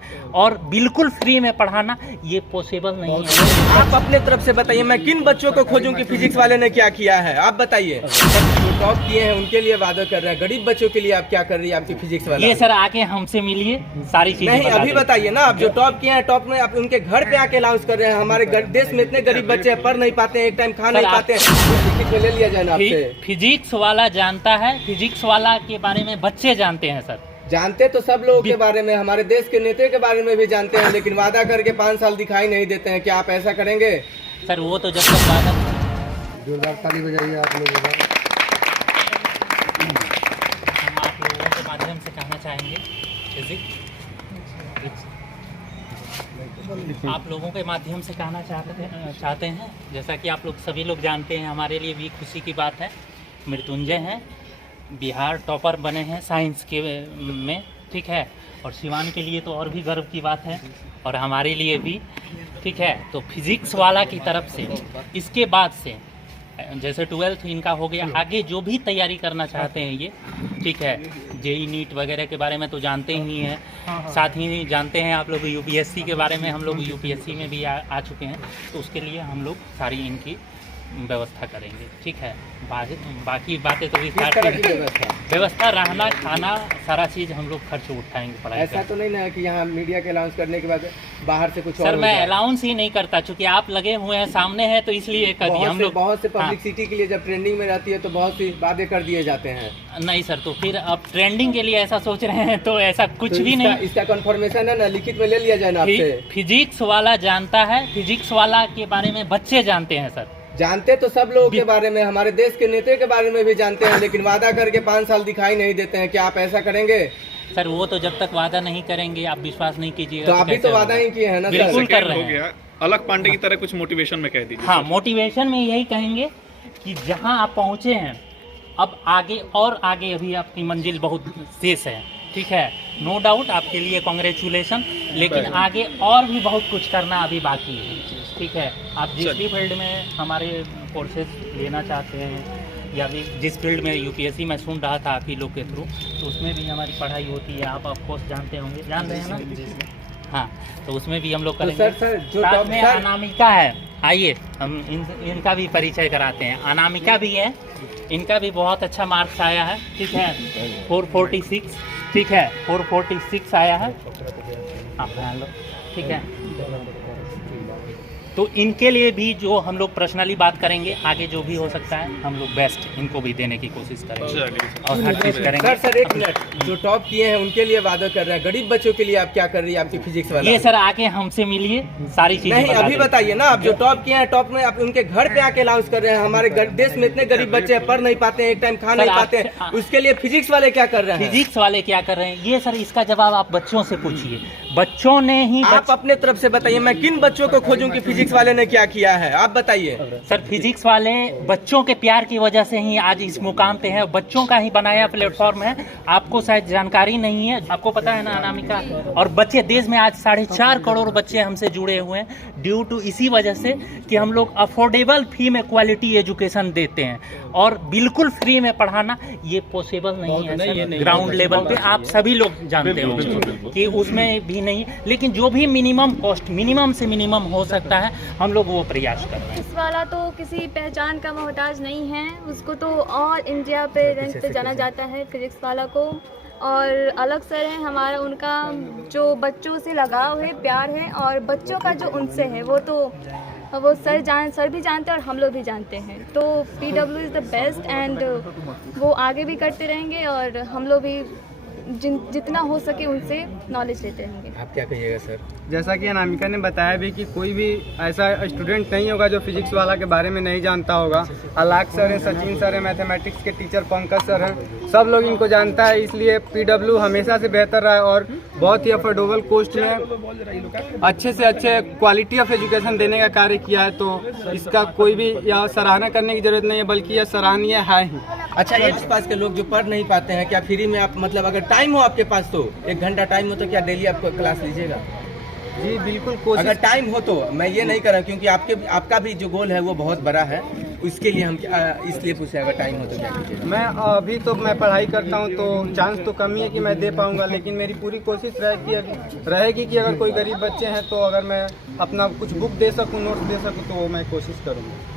हैं, और बिल्कुल फ्री में पढ़ाना ये पॉसिबल नहीं है। आप अपने तरफ से बताइए, मैं किन बच्चों को खोजूं कि फिजिक्स वाले ने क्या किया है, आप बताइए। जो टॉप किए हैं उनके लिए वादा कर रहे हैं, गरीब बच्चों के लिए आप क्या कर रही है आपकी फिजिक्स वाला? ये सर आके हमसे मिलिए, सारी चीजें नहीं अभी बताइए ना, आप जो टॉप किए हैं, टॉप में आप उनके घर पे आके अनाउंस कर रहे हैं। हमारे देश में इतने गरीब बच्चे पढ़ नहीं पाते हैं, एक टाइम खा नहीं पाते हैं, ले लिया जाए ना आपसे। फिजिक्स वाला जानता है, फिजिक्स वाला के बारे में बच्चे जानते हैं सर। जानते तो सब लोगों के बारे में, हमारे देश के नेता के बारे में भी जानते हैं, लेकिन वादा करके 5 साल दिखाई नहीं देते हैं। क्या आप ऐसा करेंगे? सर वो तो जब तक वादा, जोरदार ताली बजाइए आप लोग। हम आप लोगों के माध्यम से कहना चाहेंगे, आप लोगों के माध्यम से कहना चाहते हैं, जैसा कि आप लोग सभी लोग जानते हैं, हमारे लिए भी खुशी की बात है, मृत्युंजय हैं, बिहार टॉपर बने हैं साइंस के में, ठीक है, और शिवान के लिए तो और भी गर्व की बात है, और हमारे लिए भी, ठीक है। तो फिजिक्स वाला की तरफ से इसके बाद से जैसे 12th इनका हो गया, आगे जो भी तैयारी करना चाहते हैं ये, ठीक है, जेई नीट वगैरह के बारे में तो जानते ही हैं, साथ ही जानते हैं आप लोग यूपीएससी के बारे में, हम लोग यूपीएससी में भी आ चुके हैं, तो उसके लिए हम लोग सारी इनकी व्यवस्था करेंगे, ठीक है। बाकी बातें तो व्यवस्था रहना खाना सारा चीज़ हम लोग खर्च उठाएंगे पढ़ाई। ऐसा तो नहीं ना है कि यहाँ मीडिया के अनाउंस करने के बाद बाहर से कुछ सर मैं अनाउंस ही नहीं करता, चूंकि आप लगे हुए हैं सामने हैं, तो इसलिए कर दिया हम लोग। बहुत से पब्लिसिटी के लिए जब ट्रेंडिंग में रहती है तो बहुत सी वादे कर दिए जाते हैं। नहीं सर, तो फिर अब ट्रेंडिंग के लिए ऐसा सोच रहे हैं तो ऐसा कुछ भी नहीं। इसका कंफर्मेशन है ना, लिखित में ले लिया जाए ना आपसे। फिजिक्स वाला जानता है, फिजिक्स वाला के बारे में बच्चे जानते हैं सर। जानते तो सब लोगों के बारे में, हमारे देश के नेता के बारे में भी जानते हैं, लेकिन वादा करके 5 साल दिखाई नहीं देते हैं। क्या आप ऐसा करेंगे? सर वो तो जब तक वादा नहीं करेंगे आप विश्वास नहीं कीजिएगा। तो अभी तो वादा ही किए हैं ना। बिल्कुल कर रहे हैं। अलग पांडे की तरह कुछ मोटिवेशन में कह दीजिए। हाँ, मोटिवेशन में यही कहेंगे कि जहाँ आप पहुँचे हैं, अब आगे और आगे अभी आपकी मंजिल बहुत शेष है, ठीक है, नो डाउट, आपके लिए कॉन्ग्रेचुलेसन, लेकिन आगे और भी बहुत कुछ करना अभी बाकी है, ठीक है। आप जिस भी फील्ड में हमारे कोर्सेज लेना चाहते हैं, या भी जिस फील्ड में यूपीएससी में सुन रहा था आप ही लोग के थ्रू, तो उसमें भी हमारी पढ़ाई होती है, आप ऑफकोर्स जानते होंगे, जान रहे हैं ना? हाँ, तो उसमें भी हम लोग करेंगे। साथ में अनामिका है, आइए हम इनका भी परिचय कराते हैं। अनामिका भी है, इनका भी बहुत अच्छा मार्क्स आया है, ठीक है, 446, ठीक है, 446 आया है, आप ध्यान लो, ठीक है। तो इनके लिए भी जो हम लोग पर्सनली बात करेंगे, आगे जो भी हो सकता है हम लोग बेस्ट इनको भी देने की कोशिश करेंगे और हर चीज़ करेंगे। सर एक मिनट, जो टॉप किए हैं उनके लिए वादा कर रहे हैं, गरीब बच्चों के लिए आप क्या कर रही है आपकी फिजिक्स वाला? ये सर आके हमसे मिलिए, सारी चीजें नहीं अभी बताइए ना, आप जो टॉप किए हैं, टॉप में आप उनके घर पे आके अनाउंस कर रहे हैं। हमारे देश में इतने गरीब बच्चे पढ़ नहीं पाते हैं, एक टाइम खा नहीं पाते हैं, उसके लिए फिजिक्स वाले क्या कर रहे हैं? फिजिक्स वाले क्या कर रहे हैं ये सर, इसका जवाब आप बच्चों से पूछिए, बच्चों ने ही। आप अपने तरफ से बताइए, मैं किन बच्चों को खोजूं कि फिजिक्स वाले ने क्या किया है, आप बताइए। सर फिजिक्स वाले बच्चों के प्यार की वजह से ही आज इस मुकाम पे है, बच्चों का ही बनाया प्लेटफॉर्म है। आपको शायद जानकारी नहीं है, आपको पता है ना अनामिका, और बच्चे देश में आज 4.5 करोड़ बच्चे हमसे जुड़े हुए हैं, ड्यू टू इसी वजह से कि हम लोग अफोर्डेबल फी में क्वालिटी एजुकेशन देते हैं, और बिल्कुल फ्री में पढ़ाना ये पॉसिबल नहीं है। ग्राउंड लेवल पे आप सभी लोग जानते हो कि उसमें भी नहीं, लेकिन जो भी मिनिमम कॉस्ट, मिनिमम से मिनिमम हो सकता है, हम लोग वो प्रयास कर रहे हैं। इस वाला तो किसी पहचान का मोहताज नहीं है, उसको तो और इंडिया पे रैंक पे जाना जाता है फिजिक्स वाला को, और अलग सर है हमारा, उनका जो बच्चों से लगाव है, प्यार है, और बच्चों का जो उनसे है वो सर भी जानते हैं और हम लोग भी जानते हैं। तो PW is the best, and वो आगे भी करते रहेंगे, और हम लोग भी जितना हो सके उनसे नॉलेज लेते रहेंगे। आप क्या कहिएगा सर? जैसा कि अनामिका ने बताया भी कि कोई भी ऐसा स्टूडेंट नहीं होगा जो फिजिक्स वाला के बारे में नहीं जानता होगा। अलाक सर हैं, सचिन सर हैं, मैथमेटिक्स के टीचर पंकज सर हैं, सब लोग इनको जानता है, इसलिए PW हमेशा से बेहतर रहा है और बहुत ही अफोर्डेबल कॉस्ट में अच्छे से अच्छे क्वालिटी ऑफ एजुकेशन देने का कार्य किया है। तो इसका कोई भी यह सराहना करने की जरूरत नहीं है, बल्कि यह सराहनीय है ही। अच्छा, ये आसपास के लोग जो पढ़ नहीं पाते हैं, क्या फ्री में आप, मतलब अगर टाइम हो आपके पास तो 1 घंटा टाइम हो तो क्या डेली आपको क्लास लीजिएगा? जी बिल्कुल, कोशिश अगर टाइम हो तो। मैं ये नहीं कर रहा, क्योंकि आपका भी जो गोल है वो बहुत बड़ा है, उसके लिए हम इसलिए पूछे, अगर टाइम हो तो क्या कीजिएगा? मैं अभी तो मैं पढ़ाई करता हूँ तो चांस तो कम ही है कि मैं दे पाऊँगा, लेकिन मेरी पूरी कोशिश रहेगी कि अगर कोई गरीब बच्चे हैं तो अगर मैं अपना कुछ बुक दे सकूँ, नोट्स दे सकूँ तो मैं कोशिश करूँगा।